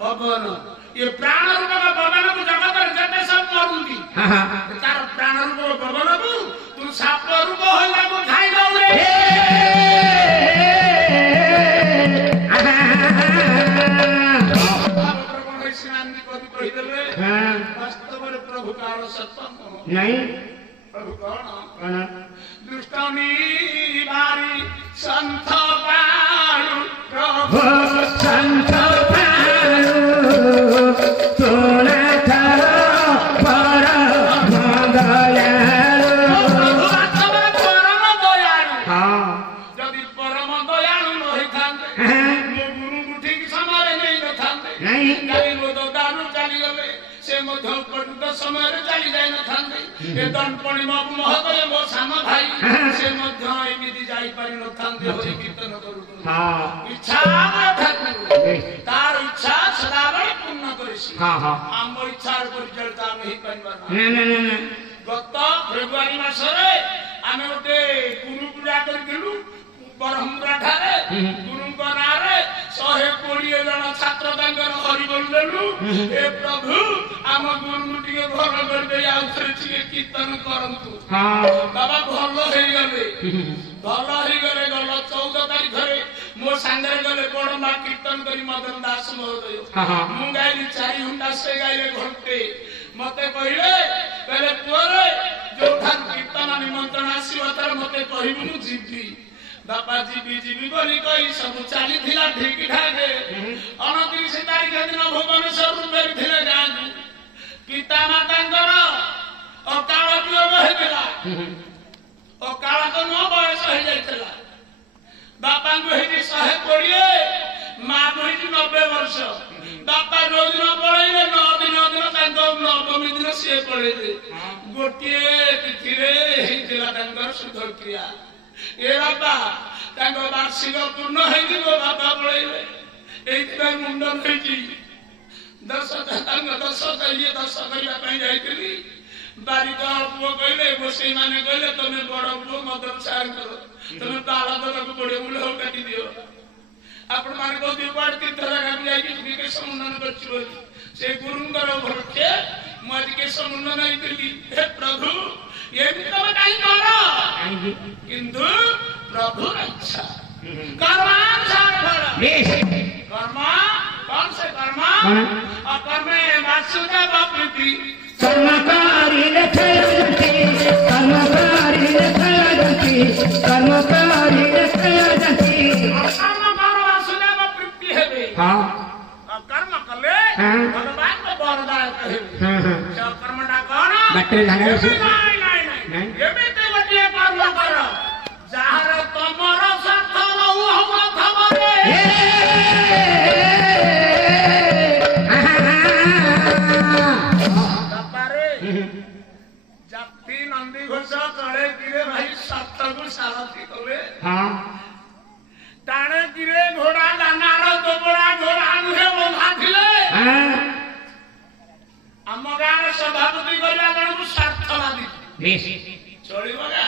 पवन ये प्राण रूप पवन को जगत जते सब मरुंदी तार प्राण रूप पवन को तू साप रूप होला को खाई दऊ रे प्रभु स्नान करी कहि देले वास्तव में प्रभु काल सत्य नहीं प्रभु कौन दुष्टनी बारी संत बाणु प्रभु संत समय चली जाई न थांदे ए दंपणी महोदय मो साम भाई से मध्य एमिति जाई पारि न थांदे होई कीर्तन करू हां इच्छा ठाकुर तार इच्छा सदाबळे पूर्ण करिसि हां हां हम इच्छार परिचलता नहीं पाइबा न गत फेब्रुआरी मासरे आमे ओते गुरु पूजा करिलु बरहमपुरा ठारे गुरुଙ୍କ नारे 120 जन छात्र तांकर हरि बोललु ए प्रभु आम गुरु टिके घर कर दे आउथरे टिके कीर्तन करंतु हां बाबा भलो हे गले गल 14 तारीख रे मो संगे गले बडमा कीर्तन करी मदन दास महोदय मु गाइली 4 घंटा से गाइले घंटे मते कहिले पहले पुरे जो ठान कीर्तन निमंत्रण आसीबा तर मते कहिबु मु जीवी बापा जीवी बोली कही सब चली थिला ठीक ठाक 29 तारीख दिन भुवनेश्वर फेरी थिले जांदु पिता मातांकर अकाल वियोग हेला अकाल तो न बयस हो जाइतला बापा को हेजी 120 मां को हेजी 90 वर्ष बापा जो दिन पळैले 9 दिन तांको नवमी दिन से पळैले गोटिए तिथिरे हेतिला तांकर शुद्ध क्रिया ए बाबा तांको वार्षिक पूर्ण हेजी गो बाबा पळैले एइतै मुंडन हेजी 10 करिया पई जाइतली बारिक पुओ कहले गोसाई माने कहले तमे बड़ पुओ मदन सार करो तमे ताला दरक पड़े बोले हो काटी दियो आपण माने को दियो पाट की तरह कर जाई कि के समुन्नन करछि बोली से गुरुंगर भरखे मज के समुन्नन आइतली हे प्रभु ये भी तमे काई करो किंतु प्रभु इच्छा कर्मानुसार करो कर्मा कौन से कर्मा अकर्मे वासुदेव प्रीति कर्मकारी लक्षयन्ति कर्म करो वासुदेव प्रीति हेबे हां कर्म कले भगवान को वरदान कहे सब कर्मटा कोन बटे लागे नहीं एमिते बटे कर्म करो जहार तमर साथ रहू हम थबरे जाति नंदी घोष चढ़े गिरे भाई सात को सारथी कले हां टाणे गिरे घोड़ा लानार दोबड़ा घोड़ा नुहे बंधा थिले हम गार सभापति गला जन को स्वार्थवादी